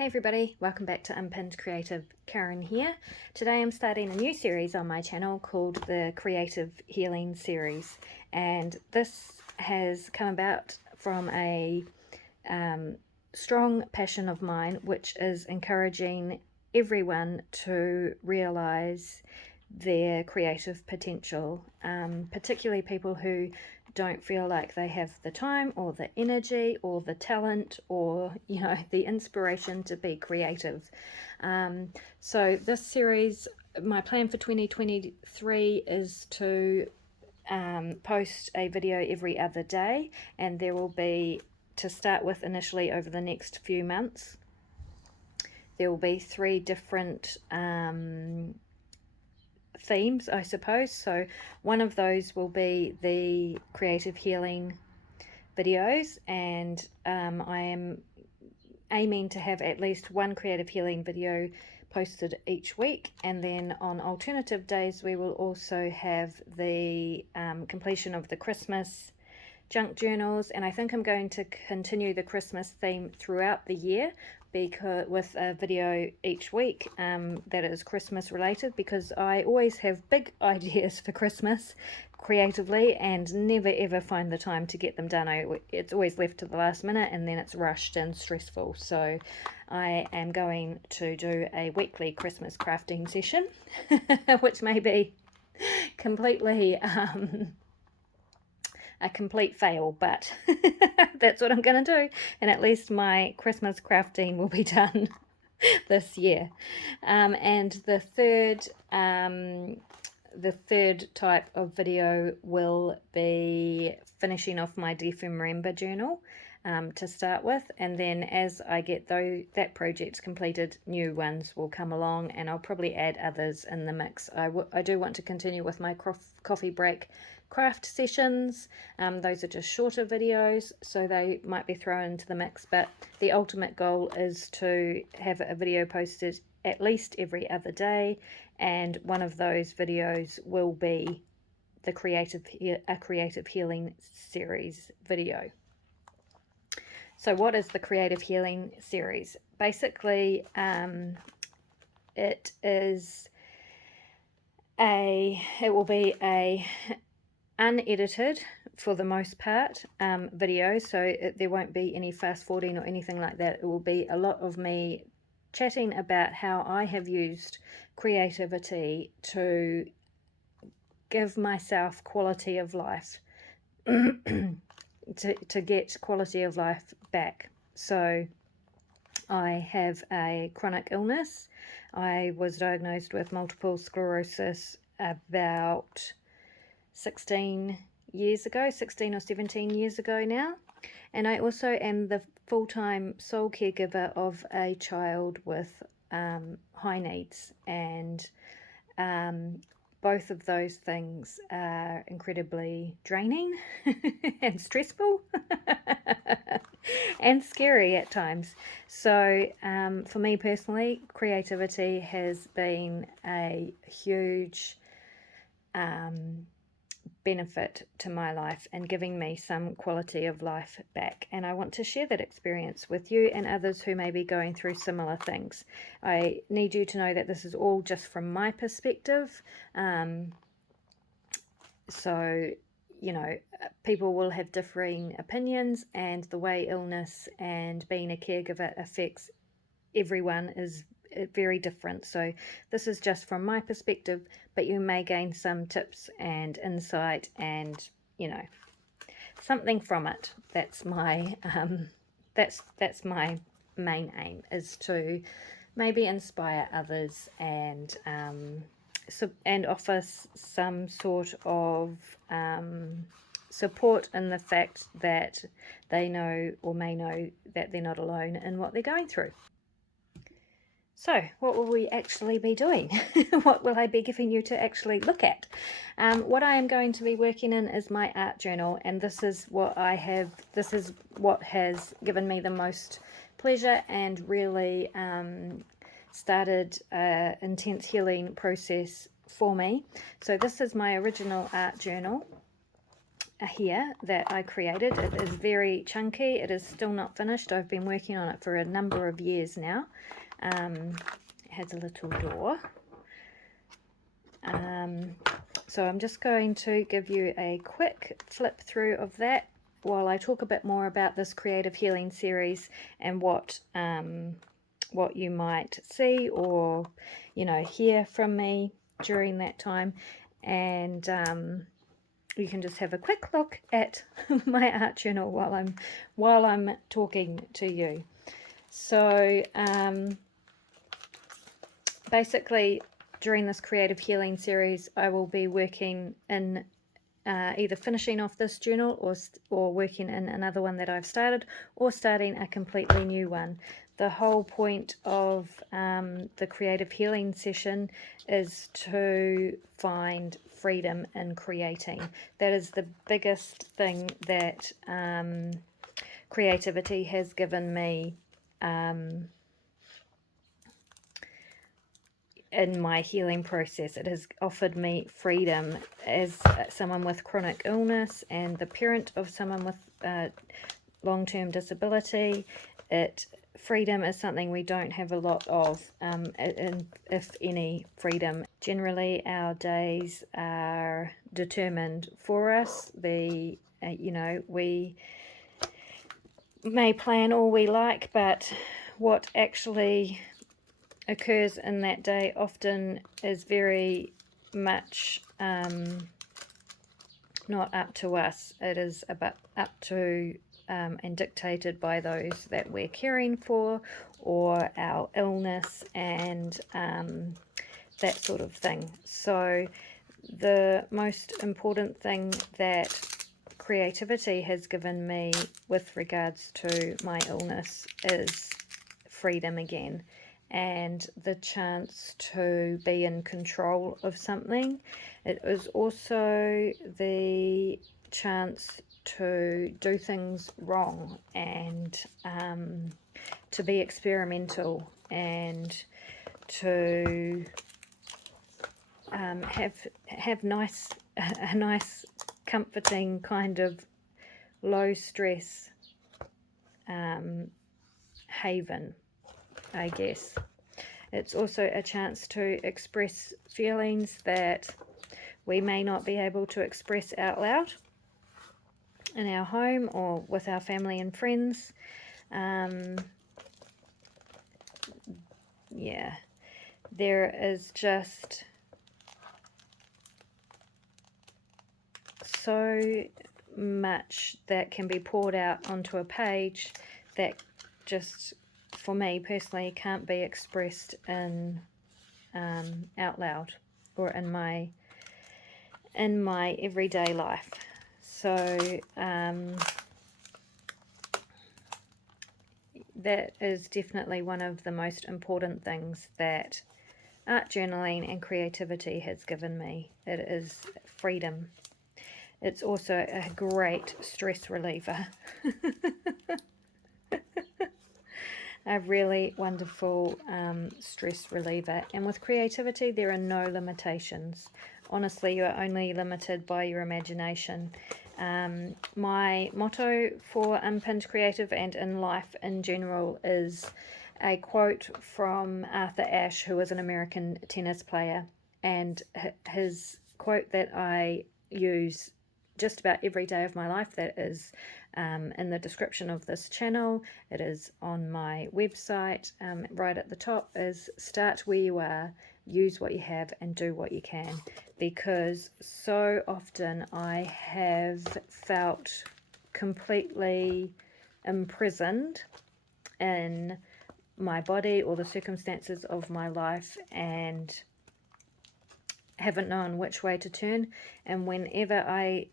Hey everybody, welcome back to Unpinned Creative. Karen here. Today I'm starting a new series on my channel called the Creative Healing Series, and this has come about from a strong passion of mine, which is encouraging everyone to realize their creative potential, particularly people who don't feel like they have the time or the energy or the talent or the inspiration to be creative. So this series, my plan for 2023 is to post a video every other day, and there will be, to start with initially over the next few months, there will be 3 different themes, I suppose. So one of those will be the creative healing videos, and I am aiming to have at least one creative healing video posted each week, and then on alternative days we will also have the completion of the Christmas junk journals, and I think I'm going to continue the Christmas theme throughout the year, because with a video each week that is Christmas related, because I always have big ideas for Christmas creatively and never ever find the time to get them done. It's always left to the last minute, and then it's rushed and stressful. So I am going to do a weekly Christmas crafting session which may be completely a complete fail, but that's what I'm going to do, and at least my Christmas crafting will be done this year. And the third type of video will be finishing off my Deaf and Remember journal to start with, and then as I get that project completed, new ones will come along, and I'll probably add others in the mix. I do want to continue with my coffee break craft sessions. Those are just shorter videos, so they might be thrown into the mix, but the ultimate goal is to have a video posted at least every other day, and one of those videos will be the creative healing series video. So what is the creative healing series? Basically, it will be a unedited, for the most part, video, so there won't be any fast forwarding or anything like that. It will be a lot of me chatting about how I have used creativity to give myself quality of life, to get quality of life back. So I have a chronic illness. I was diagnosed with multiple sclerosis about 16 or 17 years ago now, and I also am the full-time sole caregiver of a child with high needs, and both of those things are incredibly draining and stressful and scary at times. So for me personally, creativity has been a huge benefit to my life and giving me some quality of life back, and I want to share that experience with you and others who may be going through similar things. I need you to know that this is all just from my perspective, so people will have differing opinions, and the way illness and being a caregiver affects everyone is very different. So this is just from my perspective, but you may gain some tips and insight and something from it. That's my that's my main aim, is to maybe inspire others and offer some sort of support in the fact that they know or may know that they're not alone in what they're going through. So what will we actually be doing? What will I be giving you to actually look at? What I am going to be working in is my art journal, and this is what has given me the most pleasure and really started an intense healing process for me. So this is my original art journal, here that I created. It is very chunky. It is still not finished. I've been working on it for a number of years now. It has a little door. So I'm just going to give you a quick flip through of that while I talk a bit more about this creative healing series and what you might see or, you know, hear from me during that time. And you can just have a quick look at my art journal while I'm talking to you. So basically, during this creative healing series, I will be working in either finishing off this journal or working in another one that I've started, or starting a completely new one. The whole point of the creative healing session is to find freedom in creating. That is the biggest thing that creativity has given me in my healing process. It has offered me freedom as someone with chronic illness and the parent of someone with long-term disability. Freedom is something we don't have a lot of, if any freedom. Generally, our days are determined for us. You know, we may plan all we like, but what actually occurs in that day often is very much not up to us. It is up to and dictated by those that we're caring for, or our illness, and that sort of thing. So the most important thing that creativity has given me with regards to my illness is freedom again, and the chance to be in control of something. It is also the chance to do things wrong, and to be experimental, and to have a nice comforting kind of low stress haven, I guess. It's also a chance to express feelings that we may not be able to express out loud in our home or with our family and friends. Yeah, there is just so much that can be poured out onto a page that just, for me personally, can't be expressed in out loud or in my everyday life. So that is definitely one of the most important things that art journaling and creativity has given me. It is freedom. It's also a great stress reliever. A really wonderful stress reliever. And with creativity, there are no limitations. Honestly, you are only limited by your imagination. My motto for Unpinned Creative and in life in general is a quote from Arthur Ashe, who was an American tennis player. And his quote that I use just about every day of my life, that is in the description of this channel, it is on my website, right at the top, is start where you are, use what you have, and do what you can. Because so often I have felt completely imprisoned in my body or the circumstances of my life, and haven't known which way to turn. And whenever I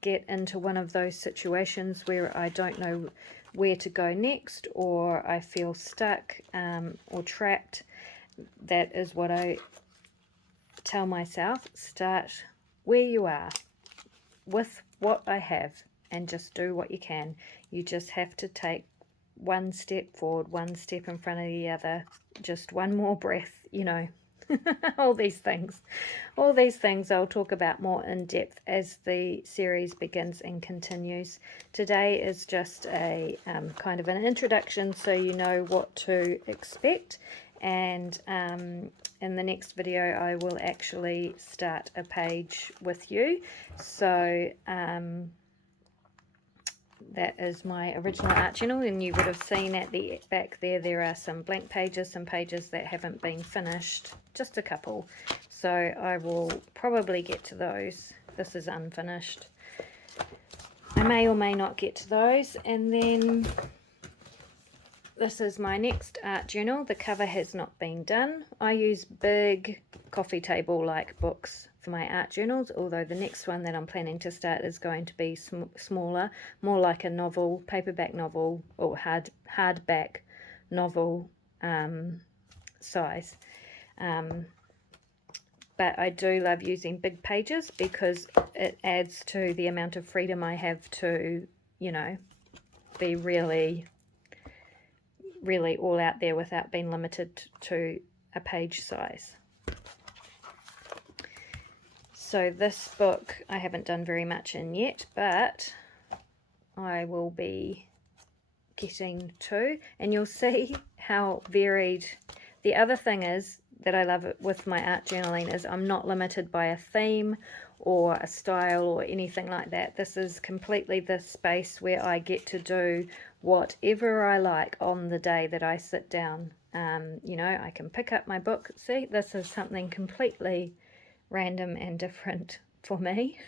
get into one of those situations where I don't know where to go next, or I feel stuck or trapped, that is what I tell myself: start where you are with what I have and just do what you can. You just have to take one step forward, one step in front of the other, just one more breath, you know. all these things. All these things I'll talk about more in depth as the series begins and continues. Today is just a kind of an introduction so you know what to expect, and in the next video I will actually start a page with you. So that is my original art journal, and you would have seen at the back there are some blank pages, some pages that haven't been finished, just a couple. So I will probably get to those. This is unfinished. I may or may not get to those. And then this is my next art journal. The cover has not been done. I use big coffee table like books for my art journals, although the next one that I'm planning to start is going to be smaller, more like a novel, paperback novel, or hardback novel size. But I do love using big pages because it adds to the amount of freedom I have to, you know, be really all out there without being limited to a page size. So this book I haven't done very much in yet, but I will be getting to, and you'll see how varied. The other thing is that I love it with my art journaling is I'm not limited by a theme or a style or anything like that. This is completely the space where I get to do whatever I like on the day that I sit down. You know, I can pick up my book. See, this is something completely random and different for me.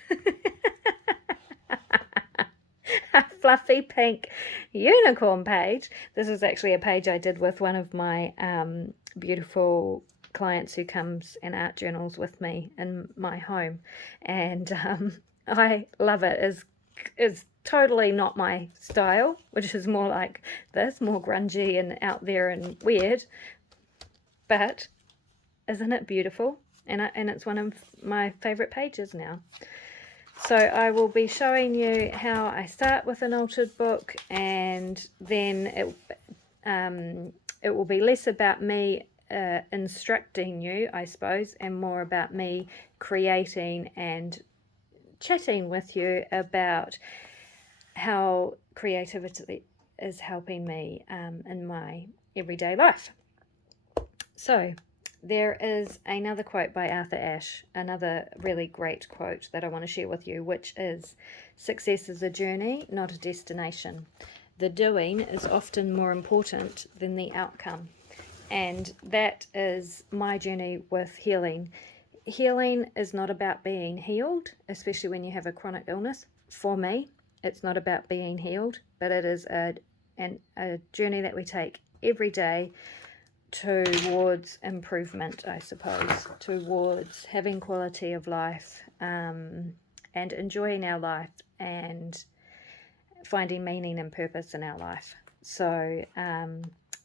A fluffy pink unicorn page. This is actually a page I did with one of my beautiful clients who comes and art journals with me in my home, and I love it. Is totally not my style, which is more like this, more grungy and out there and weird, but isn't it beautiful? And it's one of my favorite pages now. So I will be showing you how I start with an altered book, and then it will be less about me instructing you, I suppose, and more about me creating and chatting with you about how creativity is helping me in my everyday life. So there is another quote by Arthur Ashe, another really great quote that I want to share with you, which is, "Success is a journey, not a destination. The doing is often more important than the outcome." And that is my journey with healing. Healing is not about being healed, especially when you have a chronic illness. For me, it's not about being healed, but it is a journey that we take every day towards improvement, I suppose, towards having quality of life, and enjoying our life and finding meaning and purpose in our life. So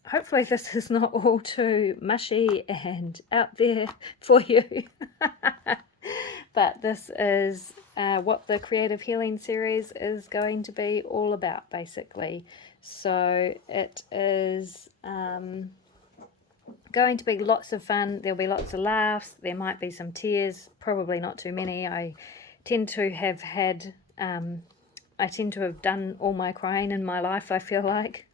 hopefully this is not all too mushy and out there for you. But this is what the Creative Healing series is going to be all about, basically. So it is going to be lots of fun. There'll be lots of laughs. There might be some tears, probably not too many. I tend to have done all my crying in my life, I feel like.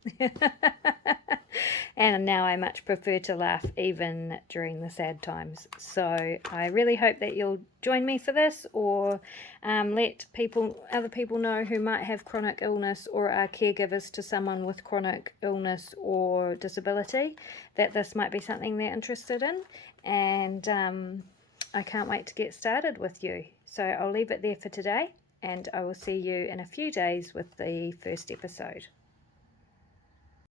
And now I much prefer to laugh even during the sad times. So I really hope that you'll join me for this, or let other people know who might have chronic illness or are caregivers to someone with chronic illness or disability, that this might be something they're interested in. And I can't wait to get started with you. So I'll leave it there for today, and I will see you in a few days with the first episode.